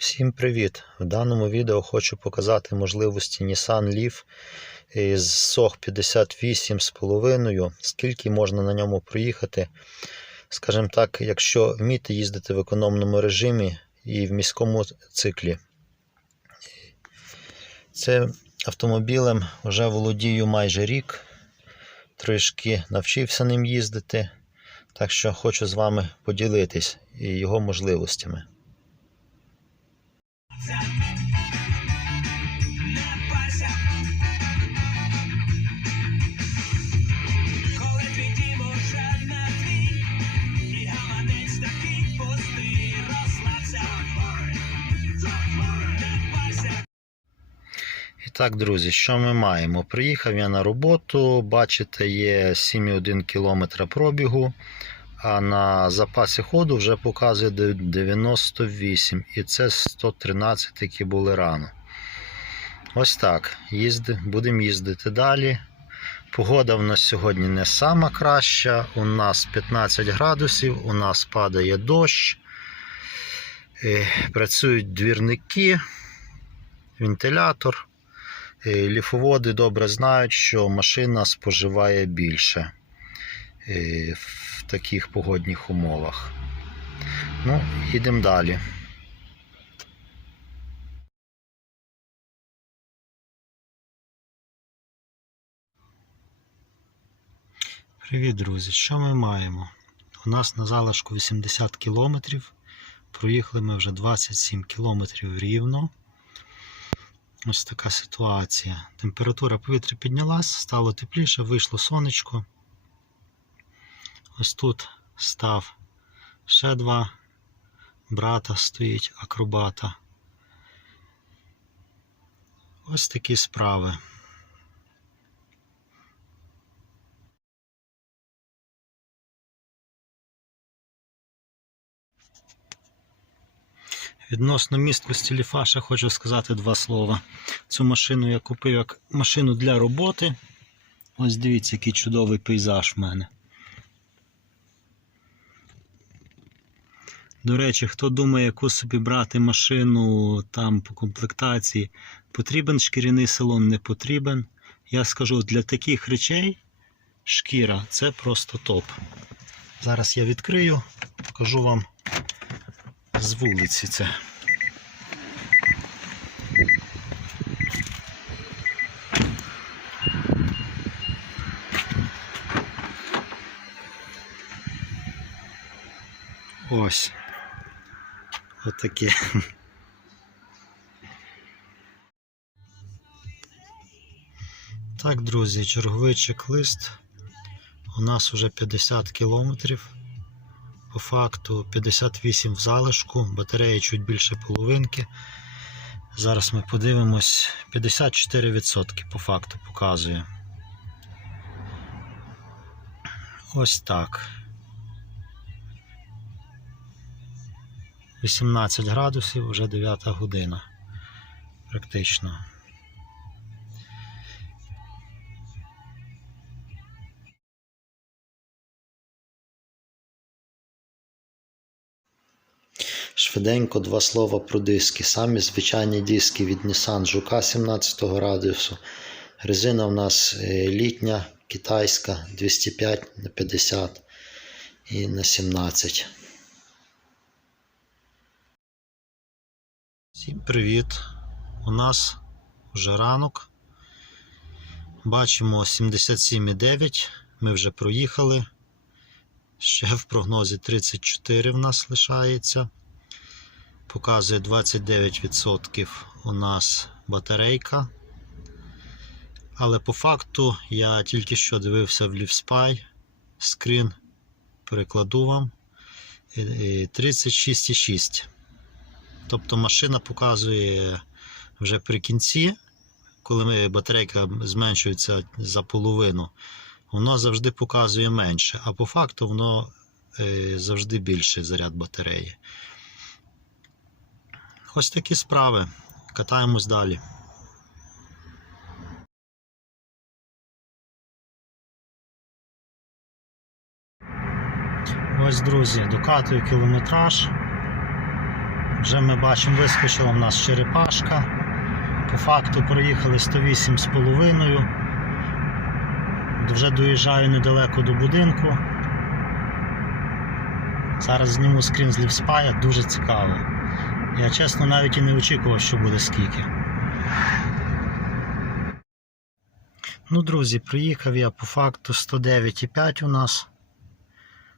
Всім привіт! В даному відео хочу показати можливості Nissan Leaf з SOH 58,5, скільки можна на ньому проїхати. Скажімо так, якщо вміти їздити в економному режимі і в міському циклі. Це автомобілем вже володію майже рік. Трішки навчився ним їздити, так що хочу з вами поділитись його можливостями. І так, друзі, що ми маємо? Приїхав я на роботу, бачите, є 7,1 км пробігу, а на запасі ходу вже показує 98 і це 113, які були рано. Ось так. Їзди, будемо їздити далі. Погода в нас сьогодні не сама краща. У нас 15 градусів, у нас падає дощ, е, працюють двірники, вентилятор. Е, Ліфоводи добре знають, що машина споживає більше е, в таких погодних умовах. Ну, їдемо далі. Привіт, друзі! Що ми маємо? У нас на залишку 80 км. Проїхали ми вже 27 км рівно. Ось така ситуація. Температура повітря піднялась, стало тепліше, вийшло сонечко. Ось тут став ще два брата стоїть акробата. Ось такі справи. Відносно місткості ліфаша хочу сказати два слова. Цю машину я купив як машину для роботи. Ось дивіться, який чудовий пейзаж в мене. До речі, хто думає, яку собі брати машину там по комплектації, потрібен шкіряний салон, не потрібен. Я скажу, для таких речей шкіра це просто топ. Зараз я відкрию, покажу вам з вулиці це. Ось. Отаке. Так, друзі, черговий чек-лист. У нас вже 50 кілометрів. По факту 58 в залишку, батареї чуть більше половинки. Зараз ми подивимось, 54% по факту показує. Ось так. 18 градусів, вже 9 година. Практично. Швиденько два слова про диски. Самі звичайні диски від Nissan Жука 17 градусу. Резина у нас е, літня, китайська 205 на 50 і на 17. Всім привіт! У нас вже ранок. Бачимо 77,9. Ми вже проїхали. Ще в прогнозі 34 в нас лишається. Показує 29% у нас батарейка. Але по факту я тільки що дивився в LiveSpy скрін, перекладу вам 36,6. Тобто машина показує вже при кінці, коли батарейка зменшується за половину, воно завжди показує менше, а по факту воно е, завжди більший заряд батареї. Ось такі справи. Катаємось далі. Ось, друзі, докатую кілометраж. Вже ми бачимо, вискочила в нас черепашка. По факту проїхали 108,5. Вже доїжджаю недалеко до будинку. Зараз зніму скрін з лівспая, дуже цікаво. Я чесно навіть і не очікував, що буде скільки. Ну, друзі, приїхав я по факту 109,5 у нас.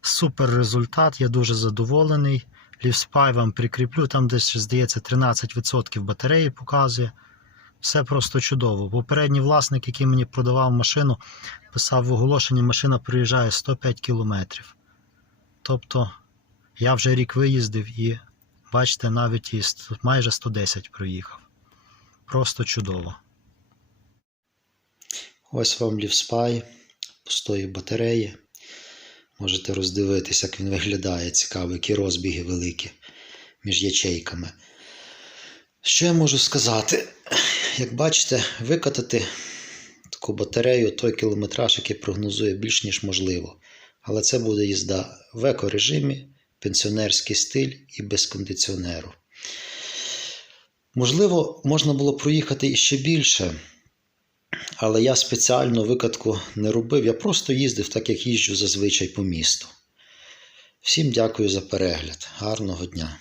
Супер результат, я дуже задоволений. Лівспай вам прикріплю, там десь, здається, 13% батареї показує. Все просто чудово. Попередній власник, який мені продавав машину, писав в оголошенні, машина проїжджає 105 кілометрів. Тобто я вже рік виїздив і, бачите, навіть і майже 110 проїхав. Просто чудово. Ось вам лівспай пустої батареї. Можете роздивитися, як він виглядає цікаво, які розбіги великі між ячейками. Що я можу сказати? Як бачите, викатати таку батарею той кілометраж, який прогнозує більш ніж можливо. Але це буде їзда в екорежимі, пенсіонерський стиль і без кондиціонеру. Можливо, можна було проїхати іще більше, але я спеціально викатку не робив. Я просто їздив так, як їжджу зазвичай по місту. Всім дякую за перегляд. Гарного дня!